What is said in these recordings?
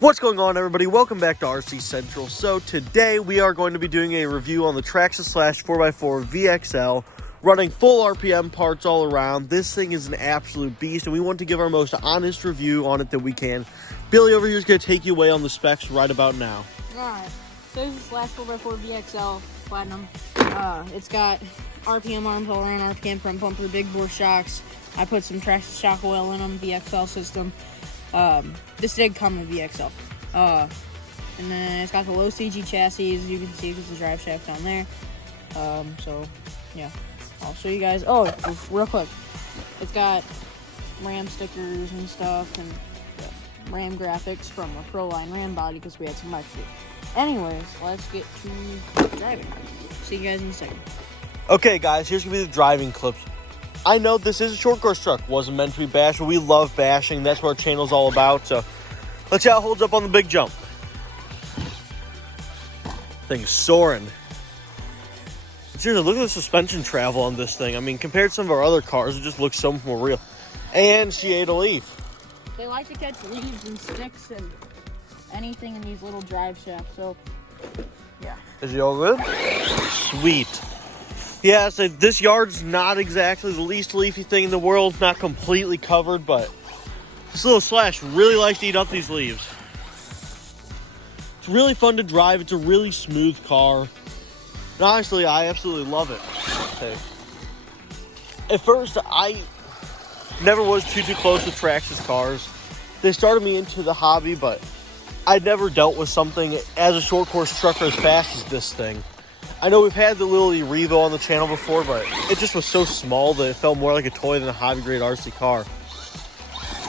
What's going on, everybody? Welcome back to RC Central. So today we are going to be doing a review on the Traxxas Slash 4x4 VXL, running full RPM parts all around. This thing is an absolute beast, and we want to give our most honest review on it that we can. Billy over here is going to take you away on the specs right about now. Alright, so this is Slash 4x4 VXL Platinum. It's got RPM arms all around, RPM front bumper, big bore shocks. I put some Traxxas shock oil in them, VXL system. This did come with VXL. And then it's got the low CG chassis, as you can see, because the drive shaft down there. So, yeah. I'll show you guys. Oh, real quick. It's got Ram stickers and stuff, and Ram graphics from a Proline Ram body, because we had some micros. Anyways, let's get to driving. See you guys in a second. Okay, guys, here's going to be the driving clips. I know this is a short course truck. Wasn't meant to be bashed, but we love bashing. That's what our channel's all about. So let's see how it holds up on the big jump. Thing's soaring. Seriously, look at the suspension travel on this thing. I mean, compared to some of our other cars, it just looks so much more real. And she ate a leaf. They like to catch leaves and sticks and anything in these little drive shafts. So, yeah. Is he all good? Sweet. Yeah, so this yard's not exactly the least leafy thing in the world. Not completely covered, but this little Slash really likes to eat up these leaves. It's really fun to drive. It's a really smooth car. And honestly, I absolutely love it. Okay. At first, I never was too close with Traxxas cars. They started me into the hobby, but I'd never dealt with something as a short course trucker as fast as this thing. I know we've had the little Revo on the channel before, but it just was so small that it felt more like a toy than a hobby-grade RC car.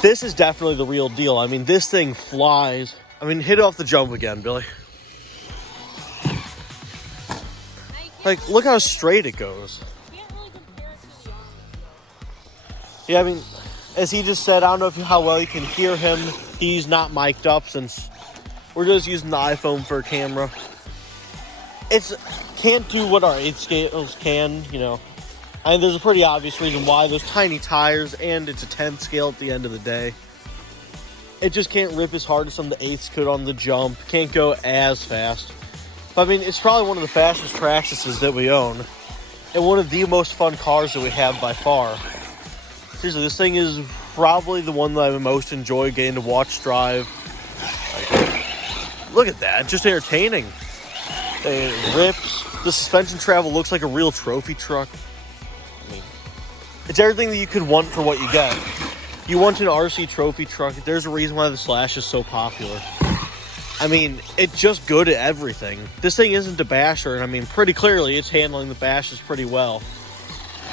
This is definitely the real deal. I mean, this thing flies. I mean, hit it off the jump again, Billy. Like, look how straight it goes. Yeah, I mean, as he just said, I don't know how well you can hear him. He's not mic'd up since we're just using the iPhone for a camera. It can't do what our 8 scales can, you know. I mean, there's a pretty obvious reason why. Those tiny tires, and it's a 10th scale at the end of the day. It just can't rip as hard as some of the 8s could on the jump. Can't go as fast. But, I mean, it's probably one of the fastest Traxxases that we own. And one of the most fun cars that we have by far. Seriously, this thing is probably the one that I most enjoy getting to watch drive. Like, look at that. Just entertaining. It rips. The suspension travel looks like a real trophy truck. I mean, it's everything that you could want for what you get. You want an RC trophy truck. There's a reason why the Slash is so popular. I mean, it's just good at everything. This thing isn't a basher, and I mean, pretty clearly it's handling the bashes pretty well.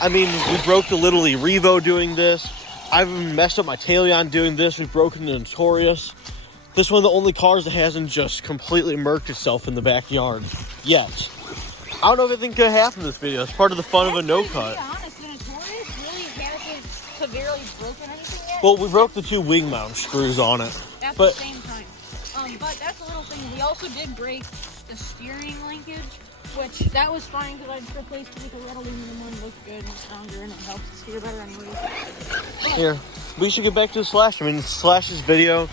I mean, we broke the little Revo doing this. I've messed up my Talion doing this. We've broken the Notorious. This is one of the only cars that hasn't just completely murked itself in the backyard yet. I don't know if anything could happen in this video. It's part of the fun of a no-cut. To be honest, the Notorious really hasn't severely broken anything yet. Well, we broke the 2 wing mount screws on it. At the same time. But that's a little thing. We also did break the steering linkage, which that was fine because I just replaced it with a red aluminum one. Looks good and stronger, and it helps to steer better anyway. Here, we should get back to the Slash. I mean, Slash's video.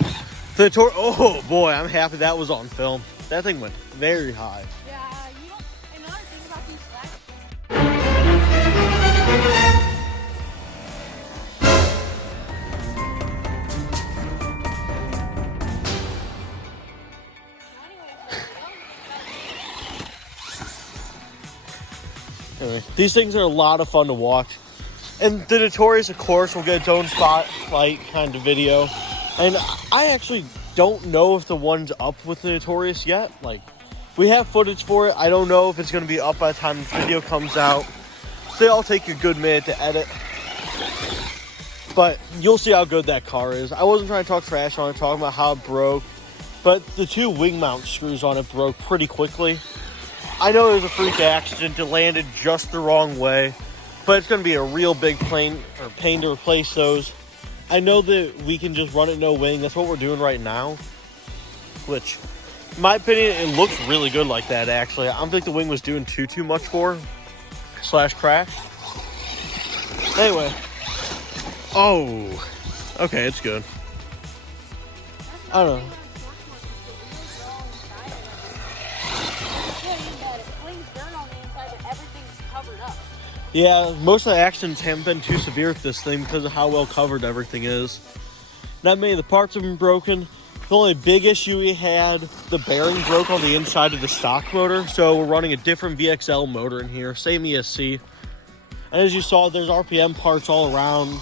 The oh boy, I'm happy that was on film. That thing went very high. Yeah, you know, another thing about these Slash. Anyway, these things are a lot of fun to watch. And the Notorious, of course, will get its own spotlight kind of video. And I actually don't know if the one's up with the Notorious yet. Like, we have footage for it. I don't know if it's going to be up by the time this video comes out. They all take a good minute to edit. But you'll see how good that car is. I wasn't trying to talk trash on it, talking about how it broke. But the 2 wing mount screws on it broke pretty quickly. I know it was a freak accident. It landed just the wrong way. But it's going to be a real big pain to replace those. I know that we can just run it no wing. That's what we're doing right now. Which, in my opinion, it looks really good like that, actually. I don't think the wing was doing too much for Slash crash. Anyway. Oh. Okay, it's good. I don't know. Yeah, most of the accidents haven't been too severe with this thing because of how well covered everything is. Not many of the parts have been broken. The only big issue we had, the bearing broke on the inside of the stock motor, so we're running a different VXL motor in here, same ESC. And as you saw, there's RPM parts all around.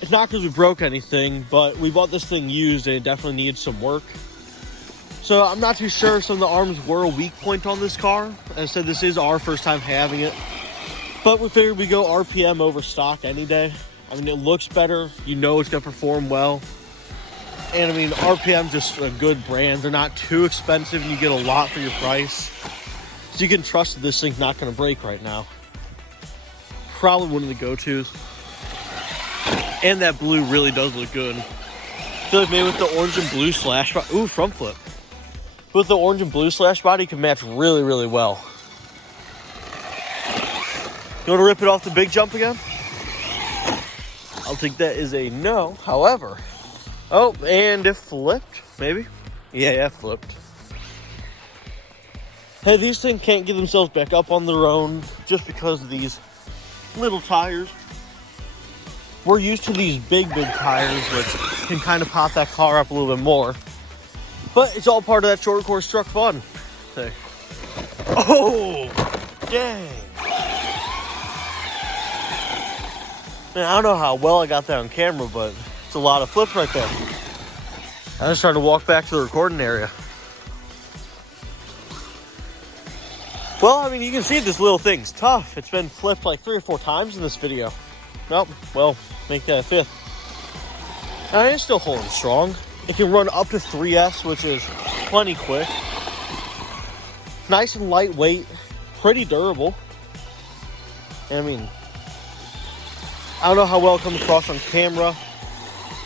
It's not because we broke anything, but we bought this thing used and it definitely needs some work. So I'm not too sure if some of the arms were a weak point on this car. As I said, this is our first time having it. But we figured we go RPM over stock any day. I mean, it looks better. You know it's going to perform well. And I mean, RPM's just a good brand. They're not too expensive and you get a lot for your price. So you can trust that this thing's not going to break right now. Probably one of the go-tos. And that blue really does look good. I feel like maybe with the orange and blue slash body. Ooh, front flip. With the orange and blue slash body, it can match really, really well. You want to rip it off the big jump again? I'll think that is a no. However, oh, and it flipped, maybe? Yeah, it flipped. Hey, these things can't get themselves back up on their own just because of these little tires. We're used to these big tires, which can kind of pop that car up a little bit more. But it's all part of that short course truck fun. Hey. Oh, dang. Man, I don't know how well I got that on camera, but it's a lot of flips right there. I just started to walk back to the recording area. Well, I mean, you can see this little thing's tough. It's been flipped like 3 or 4 times in this video. Nope, well, make that a 5th. And it's still holding strong. It can run up to 3S, which is plenty quick. Nice and lightweight, pretty durable. I mean, I don't know how well it comes across on camera,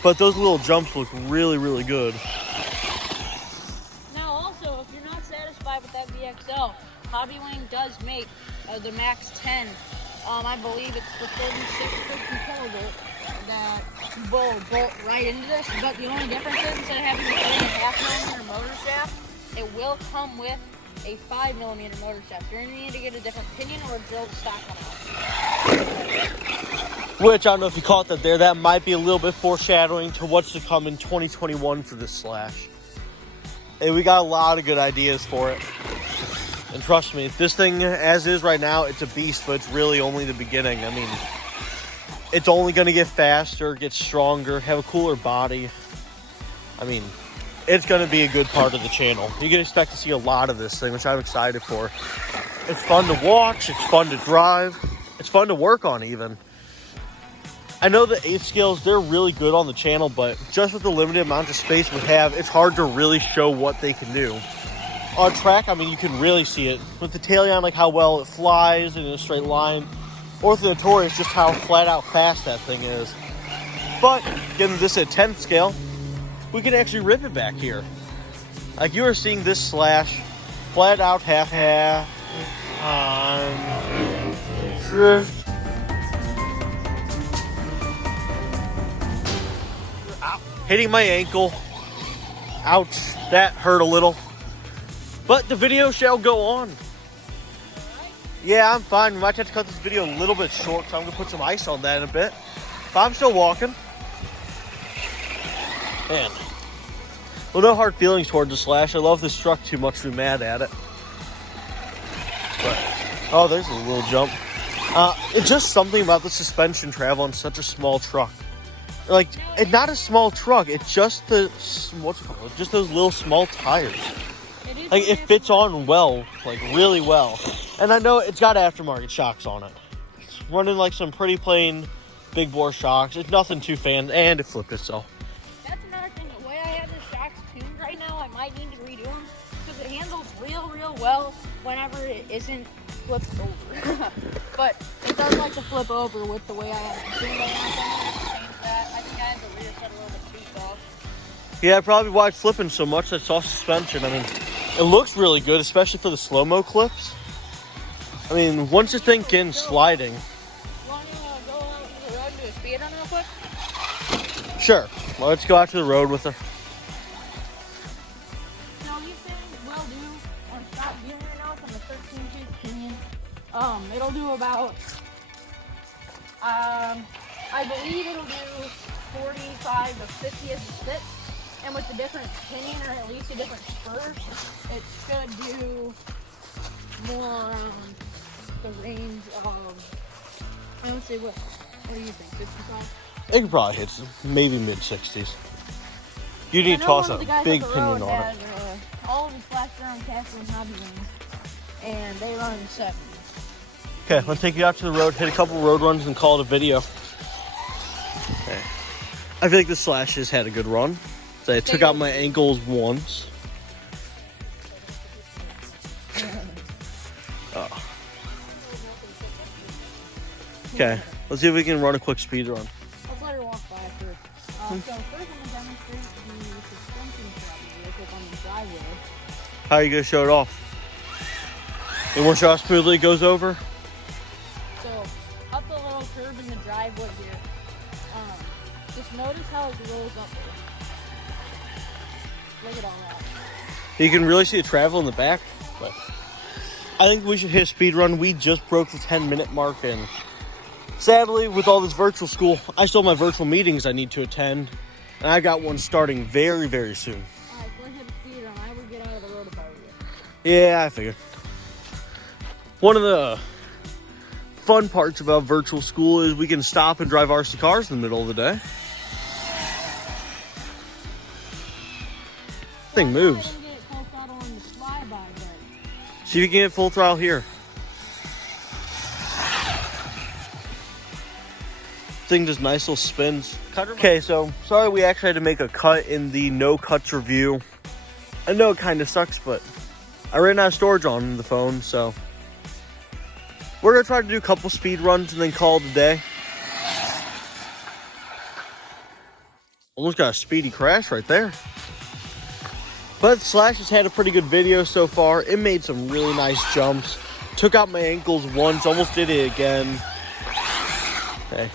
but those little jumps look really, really good. Now also, if you're not satisfied with that VXL, Hobbywing does make the Max 10. I believe it's the 3650 kilovolt that will bolt right into this, but the only difference is instead of having a 3.5mm motor shaft, it will come with a 5mm motor shaft. You're going to need to get a different pinion or drill the stock one out. Which, I don't know if you caught that there, that might be a little bit foreshadowing to what's to come in 2021 for this Slash. Hey, we got a lot of good ideas for it. And trust me, this thing as is right now, it's a beast, but it's really only the beginning. I mean, it's only going to get faster, get stronger, have a cooler body. I mean, it's going to be a good part of the channel. You can expect to see a lot of this thing, which I'm excited for. It's fun to watch, it's fun to drive, it's fun to work on even. I know the 8 scales, they're really good on the channel, but just with the limited amount of space we have, it's hard to really show what they can do. On track, I mean, you can really see it. With the Talion, like how well it flies in a straight line. Or with the Notorious, just how flat out fast that thing is. But, getting this at 10th scale, we can actually rip it back here. Like you are seeing this Slash, flat out half on drift. Hitting my ankle. Ouch, that hurt a little. But the video shall go on. Yeah, I'm fine. We might have to cut this video a little bit short, so I'm going to put some ice on that in a bit. But I'm still walking. Man. Well, no hard feelings towards the Slash. I love this truck too much to be mad at it. But, oh, there's a little jump. It's just something about the suspension travel on such a small truck. Like, it's not a small truck. It's just the, what's it called? Just those little small tires. Like, it fits on well, like, really well. And I know it's got aftermarket shocks on it. It's running, like, some pretty plain big bore shocks. It's nothing too fancy, and it flipped itself. That's another thing. The way I have the shocks tuned right now, I might need to redo them. Because it handles real well whenever it isn't flipped over. But it does like to flip over with the way I have it tuned right now. So I'm going to change that. I think I have the rear set a little bit too soft. Yeah, probably why it's flipping so much, that soft suspension. I mean, it looks really good, especially for the slow-mo clips. I mean, once you think in sliding. Want to go out to the road and do a speed run real quick? Sure. Well, let's go out to the road with her. Now, these things will do on stop gear right now from the 13-inch pinion. It'll do about I believe it'll do 45 to 50 as a spit, and with the different pinion, or at least the different spurs, it should do more around the range of, I would say, what do you think, 55? It could probably hit maybe mid-60s. You need to toss a big pinion on it. All of them flashed around Castle and Hobby Lanes, and they run 70s. Okay, let's take you out to the road, hit a couple road runs, and call it a video. Okay. I feel like the Slashes had a good run. So I took out my ankles once. Oh. Okay, let's see if we can run a quick speed run. Let's let her walk by first. So first I'm going to demonstrate the suspension travel real quick on the driveway. How are you going to show it off? You want to show how smoothly it goes over? So, up the little curve in the driveway here, just notice how it rolls up there. Look at all that. You can really see the travel in the back. But I think we should hit a speed run. We just broke the 10-minute mark, and sadly, with all this virtual school, I still have my virtual meetings I need to attend, and I got one starting very, very soon. Alright, so let's hit a speed run. I would get out of the road if I were you. Yeah, I figured. One of the fun parts about virtual school is we can stop and drive RC cars in the middle of the day. Thing moves. I didn't get it full throttle on the flyby, but See if you can get full throttle here. Thing does nice little spins. Okay, so sorry we actually had to make a cut in the no cuts review. I know it kind of sucks, but I ran out of storage on the phone, so we're gonna try to do a couple speed runs and then call it a day. Almost got a speedy crash right there. But Slash has had a pretty good video so far. It made some really nice jumps. Took out my ankles once, almost did it again. Okay.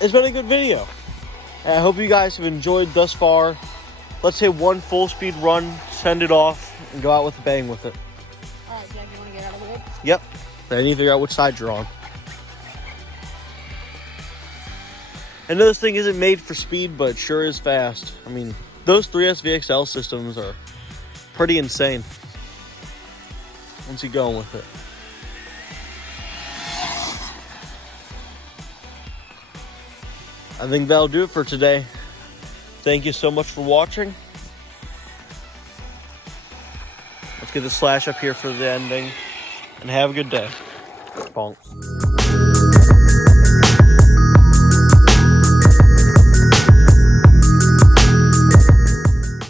It's been a good video. And I hope you guys have enjoyed thus far. Let's hit one full speed run, send it off, and go out with a bang with it. alright, Jack, you want to get out of the way? Yep. I need to figure out which side you're on. I know this thing isn't made for speed, but it sure is fast. I mean, those 3S VXL systems are pretty insane once you go with it. I think that'll do it for today. Thank you so much for watching. Let's get the Slash up here for the ending. And have a good day. Bonk.